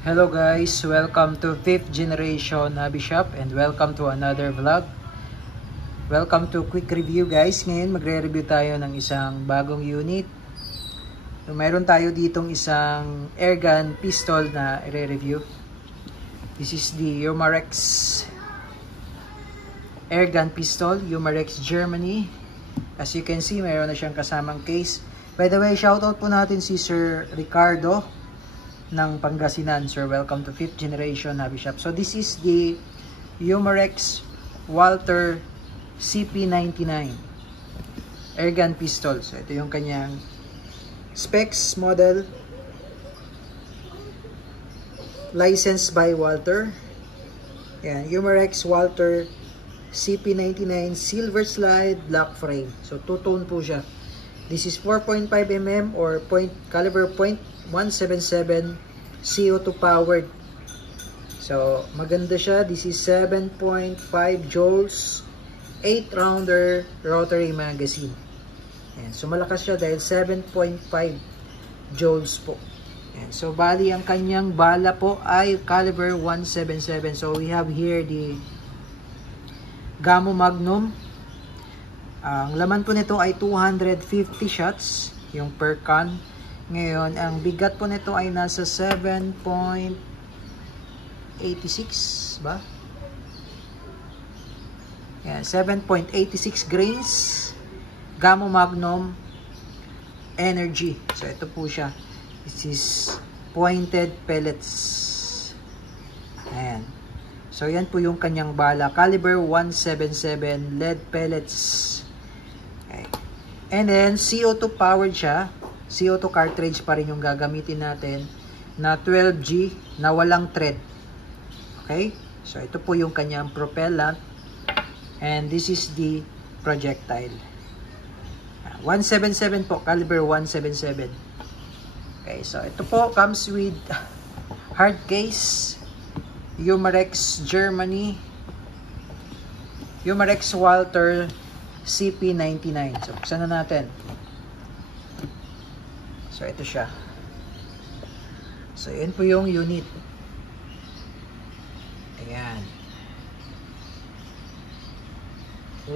Hello guys, welcome to 5th generation hobby shop and welcome to another vlog. Welcome to quick review guys. Ngayon magre-review tayo ng isang bagong unit. So, mayroon tayo ditong isang airgun pistol na i-review. This is the Umarex airgun pistol, Umarex Germany. As you can see, mayroon na siyang kasamang case. By the way, shoutout po natin si Sir Ricardo ng Pangasinan. Sir, welcome to 5th generation hobby shop. So this is the Umarex Walther CP99 airgun pistol. So ito yung kanyang specs, model, licensed by Walther. Yan, Umarex Walther CP99 silver slide black frame. So two-tone po siya. This is 4.5mm or caliber .177 CO2 powered. So maganda siya. This is 7.5 joules 8 rounder rotary magazine. Ayan. So malakas siya dahil 7.5 joules po. Ayan. So bali ang kanyang bala po ay caliber .177. So we have here the Gamo Magnum. Ang laman po nito ay 250 shots yung per can. Ngayon, ang bigat po nito ay nasa 7.86 ba? Yeah, 7.86 grains. Gamo Magnum Energy. So ito po siya. This is pointed pellets. Ayan. So yan po yung kanyang bala. Caliber .177 lead pellets. Okay. And then CO2 powered siya. CO2 cartridge pa rin yung gagamitin natin na 12G na walang thread. Okay? So ito po yung kanyang propellant. And this is the projectile. 177 po. Caliber .177. Okay. So ito po comes with hard case. Umarex Germany, Umarex Walther CP99. So, buksan na natin. So, ito siya. So, yan po yung unit. Ayan.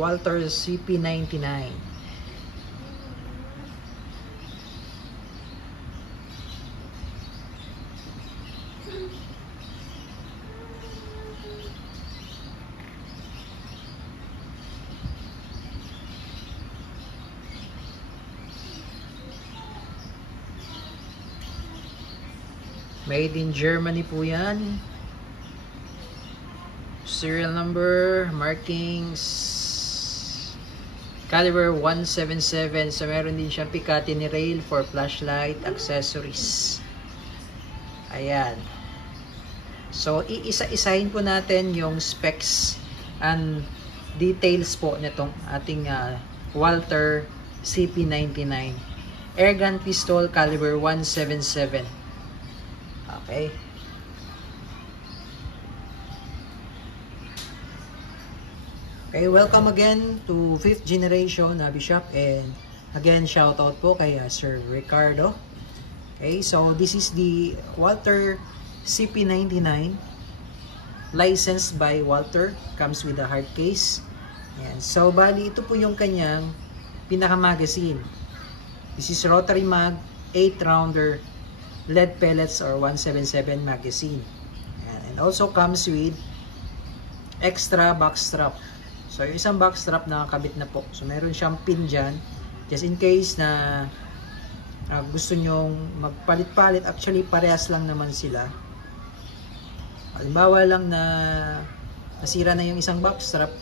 Walther CP99. Made in Germany po yan. Serial number, markings, caliber .177. So meron din siyang Picatinny rail for flashlight accessories. Ayan. So iisa-isahin po natin yung specs and details po nitong ating Walther CP99 airgun pistol caliber .177. Okay. Okay, welcome again to 5th generation hobby shop, and again shout out po kay Sir Ricardo. Okay, so this is the Walther CP99 licensed by Walther, comes with a hard case. Ayan. So bali ito po yung kanyang pinaka magazine. This is rotary mag 8 rounder lead pellets or .177 magazine. And also comes with extra back strap. So yung isang back strap nakakabit na po. So meron siyang pin dyan just in case na gusto nyong magpalit-palit. Actually parehas lang naman sila. Halimbawa lang na nasira na yung isang back strap,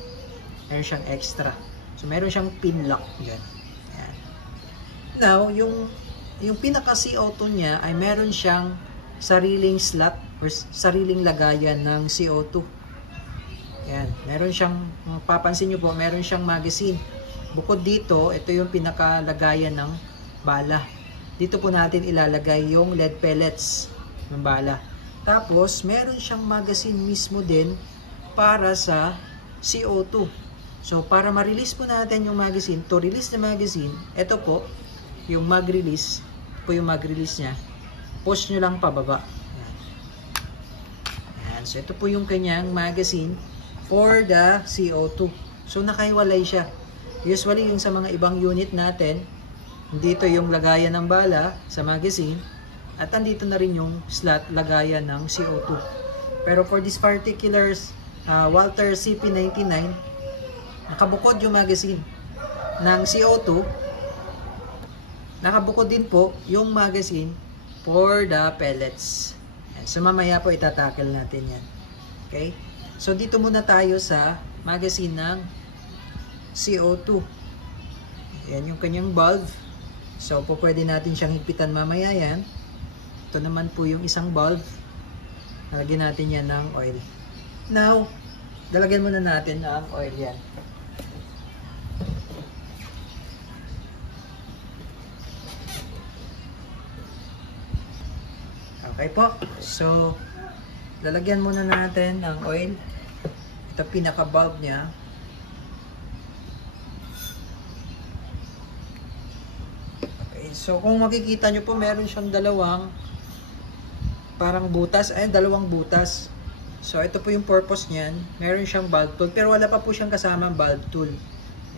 meron siyang extra. So meron siyang pin lock dyan. Ayan. Now yung pinaka CO2 niya ay meron siyang sariling slot or sariling lagayan ng CO2. Ayan, meron siyang, papansin nyo po, meron siyang magazine. Bukod dito, ito yung pinaka lagayan ng bala. Dito po natin ilalagay yung lead pellets ng bala. Tapos, meron siyang magazine mismo din para sa CO2. So, para ma-release po natin yung magazine, to release the magazine, ito po, yung mag-release, po yung mag-release niya, push nyo lang pababa. Ayan. So, ito po yung kanyang magazine for the CO2. So, nakahiwalay siya. Usually, yung sa mga ibang unit natin, dito yung lagayan ng bala sa magazine at andito na rin yung slot lagayan ng CO2. Pero for this particular Walther CP99, nakabukod yung magazine ng CO2. Nakabukod din po yung magazine for the pellets. So mamaya po itatackle natin yan. Okay? So dito muna tayo sa magazine ng CO2. Yan yung kanyang valve. So po pwede natin siyang higpitan mamaya yan. Ito naman po yung isang valve. Lagyan natin yan ng oil. Now, dalagyan muna natin ng oil yan. Okay po. So, lalagyan muna natin ng oil. Ito pinaka-bulb niya. Okay. So, kung makikita nyo po, meron siyang dalawang parang butas. Ay, dalawang butas. So, ito po yung purpose niyan. Meron siyang bulb tool. Pero wala pa po siyang kasamang bulb tool.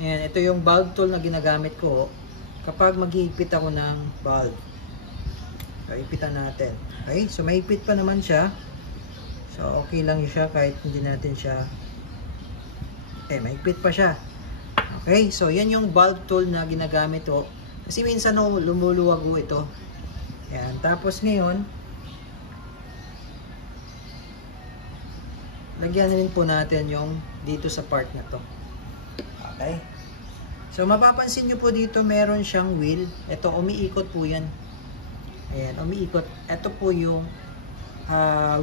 Ayan. Ito yung bulb tool na ginagamit ko kapag maghihigpit ako ng bulb. So, ipitan natin. Okay, so mahigpit pa naman siya. So, okay lang siya kahit hindi natin siya. Mahigpit pa siya. Okay, so yan yung bulb tool na ginagamit ko. Kasi minsan lumuluwag ko ito. Ayan, tapos ngayon, lagyan na rin po natin yung dito sa part na to. Okay. So, mapapansin nyo po dito meron siyang wheel. Ito, umiikot po yan. Ayan, umiikot. Ito po yung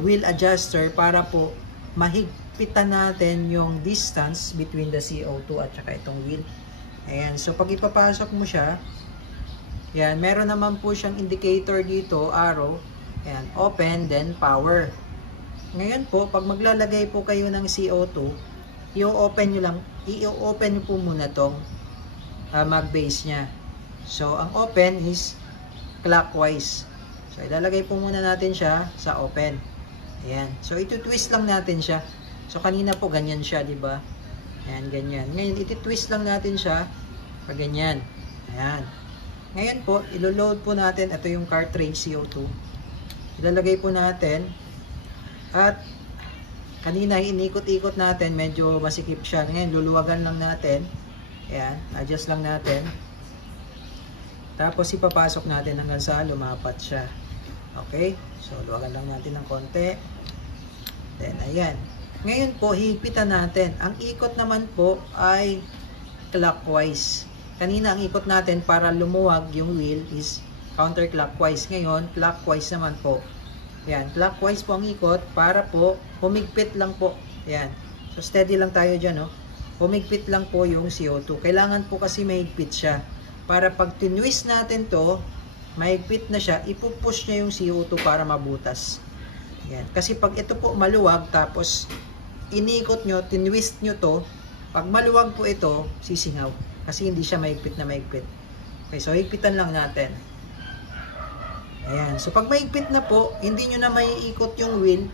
wheel adjuster para po mahigpitan natin yung distance between the CO2 at saka itong wheel. Ayan, so pag ipapasok mo siya, yan, meron naman po siyang indicator dito, arrow. Ayan, open, then power. Ngayon po, pag maglalagay po kayo ng CO2, i-open nyo lang, i-open nyo po muna tong mag-base nya. So, ang open is clockwise. So, ilalagay po muna natin siya sa open. Ayan. So, ito-twist lang natin siya. So, kanina po ganyan siya, di ba? Ayan, ganyan. Ngayon, iti-twist lang natin siya pag ganyan. Ayan. Ngayon po, ilo-load po natin. Ito yung cartridge CO2. Ilalagay po natin. At, kanina, inikot-ikot natin. Medyo masikip siya. Ngayon, luluwagan lang natin. Ayan. Adjust lang natin. Tapos ipapasok natin hanggang sa lumapat siya. Okay? So, luwagan lang natin ng konti. Then, ayan. Ngayon po, higpitan natin. Ang ikot naman po ay clockwise. Kanina, ang ikot natin para lumuwag yung wheel is counterclockwise. Ngayon, clockwise naman po. Ayan. Clockwise po ang ikot para po humigpit lang po. Ayan. So, steady lang tayo dyan, no? Humigpit lang po yung CO2. Kailangan po kasi mahigpit siya. Para pag tinwist natin to, mahigpit na siya, ipupush niya yung CO2 para mabutas. Yan. Kasi pag ito po maluwag, tapos inikot nyo, tinwist nyo to, pag maluwag po ito, sisingaw. Kasi hindi siya mahigpit na mahigpit. Okay, so higpitan lang natin. Ayan. So pag mahigpit na po, hindi nyo na maiikot yung wheel.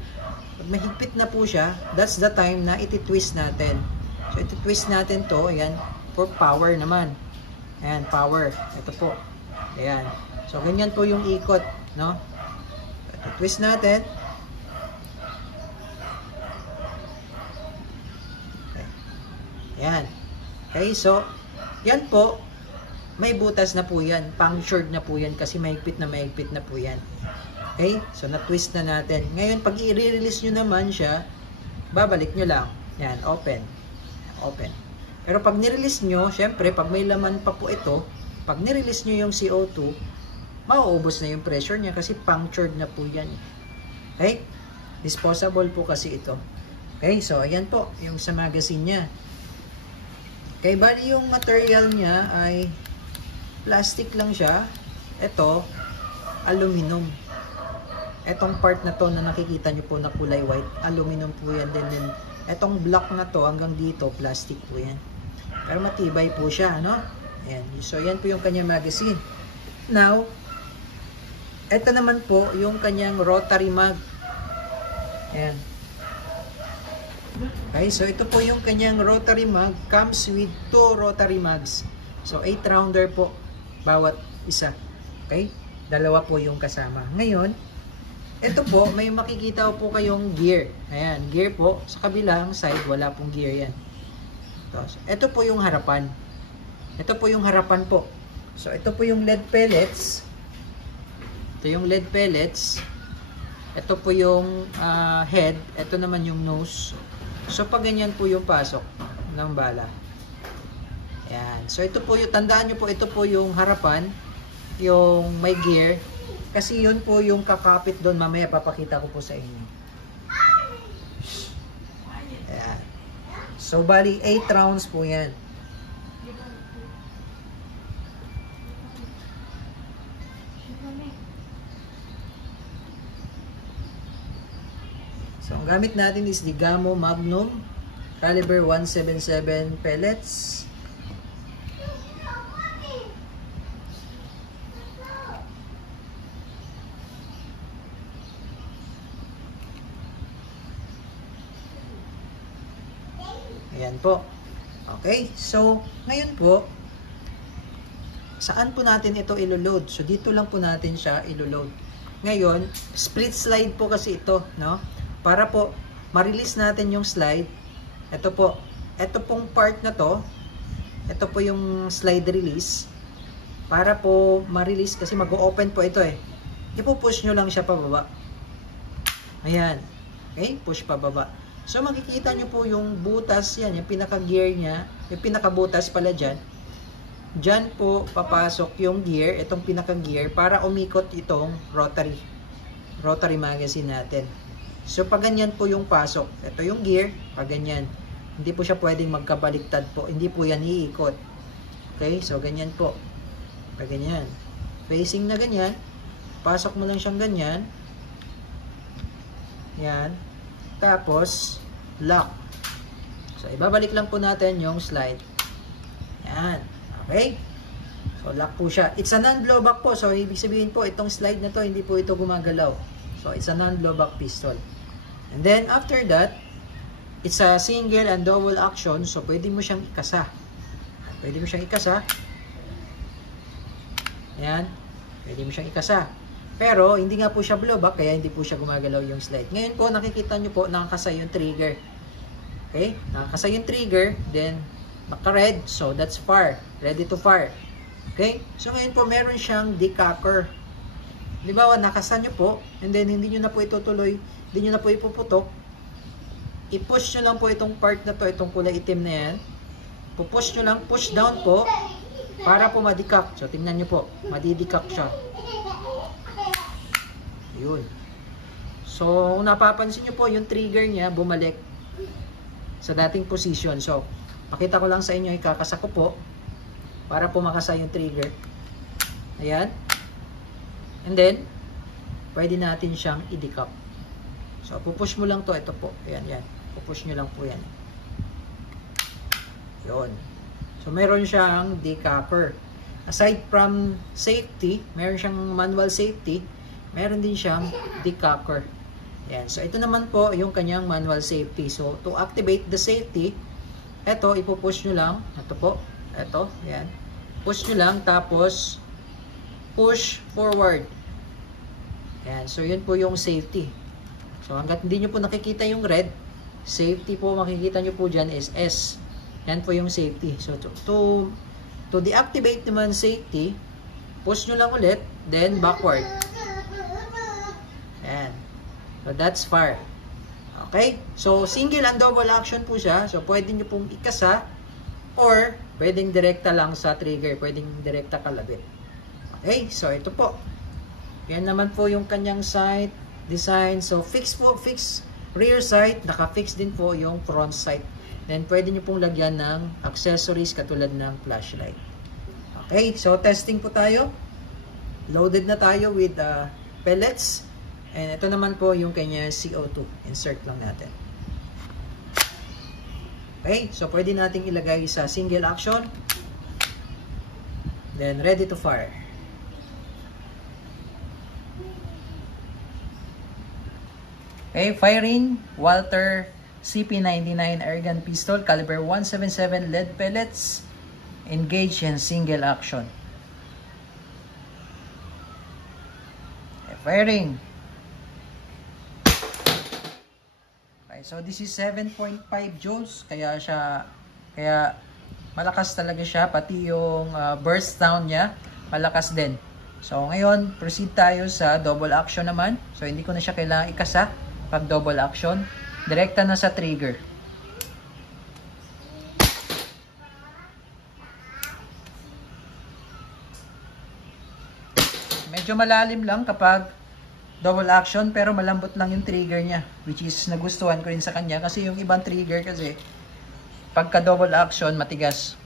Pag mahigpit na po siya, that's the time na iti-twist natin. So iti-twist natin to, ayan, for power naman. Ayan, power. Ito po. Ayan. So, ganyan po yung ikot, no? Ito, twist natin. Okay. Ayan. Okay, so, yan po. May butas na po yan. Punctured na po yan kasi mahigpit na po yan. Okay? So, na-twist na natin. Ngayon, pag i-release nyo naman siya, babalik nyo lang. Ayan, open. Open. Pero pag nirelease nyo, syempre, pag may laman pa po ito, pag nirelease nyo yung CO2, mauubos na yung pressure niya kasi punctured na po yan. Okay? Disposable po kasi ito. Okay, so ayan po, yung sa magazine niya. Okay, bali yung material niya ay plastic lang siya. Ito, aluminum. Etong part na to na nakikita nyo po na kulay white, aluminum po yan din. Etong black na to hanggang dito, plastic po yan. Pero matibay po siya, no? Ayan. So, yan po yung kanyang magazine. Now, ito naman po yung kanyang rotary mag. Ayan. Okay, so ito po yung kanyang rotary mag. Comes with 2 rotary mags. So 8 rounder po bawat isa. Okay? Dalawa po yung kasama. Ngayon, ito po, may makikita po kayong gear. Ayan, gear po. Sa kabilang side, wala pong gear yan. Ito po yung harapan. Ito po yung harapan po. So ito po yung lead pellets. Ito yung lead pellets. Ito po yung head. Ito naman yung nose. So pag ganyan po yung pasok ng bala. Ayan. So ito po yung, tandaan nyo po, ito po yung harapan, yung may gear. Kasi yun po yung kakapit doon. Mamaya papakita ko po sa inyo. Ayan. So bali 8 rounds po yan. So, ang gamit natin is the Gamo Magnum caliber 177 pellets. Ayan po. Okay, so ngayon po, saan po natin ito ilo-load? So, dito lang po natin siya ilo-load. Ngayon, split slide po kasi ito, no? Para po ma-release natin yung slide, ito po, ito pong part na to, ito po yung slide release, para po ma-release kasi mag-o-open po ito eh. Ipo-push nyo lang siya pababa. Ayan. Okay, push pababa. So makikita nyo po yung butas yan, yung pinaka-gear nya, yung pinaka-butas pala dyan. Dyan po papasok yung gear, itong pinaka-gear, para umikot itong rotary magazine natin. So, pag ganyan po yung pasok, ito yung gear, pag ganyan. Hindi po siya pwedeng magkabaliktad po. Hindi po yan iikot. Okay? So, ganyan po. Pag ganyan. Facing na ganyan. Pasok mo lang siyang ganyan. Yan. Tapos, lock. So, ibabalik lang po natin yung slide. Yan. Okay? So, lock po siya. It's a non-blowback po. So, ibig sabihin po, itong slide na to, hindi po ito gumagalaw. So, it's a non-blowback pistol. And then, after that, it's a single and double action. So, pwede mo siyang ikasa. Pwede mo siyang ikasa. Ayan. Pwede mo siyang ikasa. Pero, hindi nga po siya blowback, kaya hindi po siya gumagalaw yung slide. Ngayon po, nakikita nyo po, nakakasa yung trigger. Okay? Nakakasa yung trigger. Then, naka-red. So, that's fire. Ready to fire. Okay? So, ngayon po, meron siyang decocker. Di ba, nakasa nyo po, and then hindi nyo na po itutuloy, hindi nyo na po ipuputok, i-push nyo lang po itong part na to, itong kulay itim na yan, pupush nyo lang, push down po, para po madikak. So, tingnan nyo po, madidikak siya. Yun. So, kung napapansin nyo po, yung trigger niya, bumalik sa dating position. So, pakita ko lang sa inyo, ikakasa ko po, para po makasa yung trigger. Ayan. And then, pwede natin siyang i-decock. So, pupush mo lang to. Ito po. Ayan, yan. Pupush nyo lang po yan. Yun. So, meron siyang decocker. Aside from safety, meron siyang manual safety, meron din siyang decocker. Ayan. So, ito naman po yung kanyang manual safety. So, to activate the safety, ito, ipupush nyo lang. Ito po. Ito. Ayan. Push nyo lang. Tapos, push forward. Ayan. So, yun po yung safety. So, hanggat hindi nyo po nakikita yung red, safety po, makikita nyo po dyan is S. Yan po yung safety. So, to deactivate naman safety, push nyo lang ulit, then backward. Ayan. So, that's fire. Okay? So, single and double action po siya. So, pwede nyo pong ikasa or pwedeng direkta lang sa trigger. Pwedeng direkta kalabit. Okay? So, ito po. Yan naman po yung kanyang sight design. So, fix po, fix rear sight. Naka-fix din po yung front sight. Then, pwede nyo pong lagyan ng accessories katulad ng flashlight. Okay, so testing po tayo. Loaded na tayo with pellets. And ito naman po yung kanya CO2. Insert lang natin. Okay, so pwede nating ilagay sa single action. Then, ready to fire. Okay, firing Walther CP99 airgun pistol, caliber 177, lead pellets, engaged and single action. Firing. Okay, so this is 7.5 joules, kaya malakas talaga siya, pati yung burst down niya malakas din. So ngayon, proceed tayo sa double action naman. So hindi ko na siya kailangan ikasa pag double action. Direkta na sa trigger. Medyo malalim lang kapag double action, pero malambot lang yung trigger niya, which is nagustuhan ko rin sa kanya kasi yung ibang trigger kasi pagka double action matigas.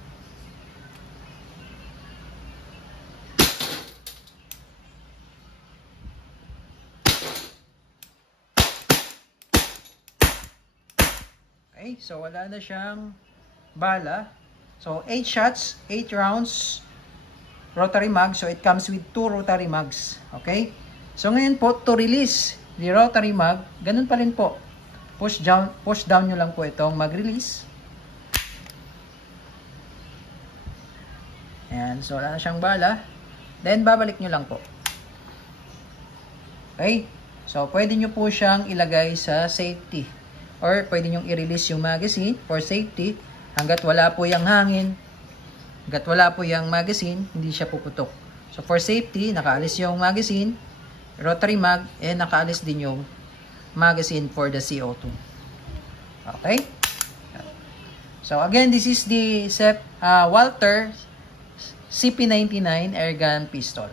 Okay, so wala na siyang bala. So 8 shots, 8 rounds rotary mag, so it comes with 2 rotary mags. Okay? So ngayon po, to release the rotary mag, ganun pa rin po. Push down nyo lang po itong mag-release. Ayan, so wala na siyang bala. Then babalik nyo lang po. Okay? So pwede nyo po siyang ilagay sa safety. Or pwede nyo i-release yung magazine for safety. Hanggat wala po yung hangin, hanggat wala po yung magazine, hindi siya puputok. So for safety, nakaalis yung magazine, rotary mag, and nakaalis din yung magazine for the CO2. Okay? So again, this is the Walther CP99 airgun pistol.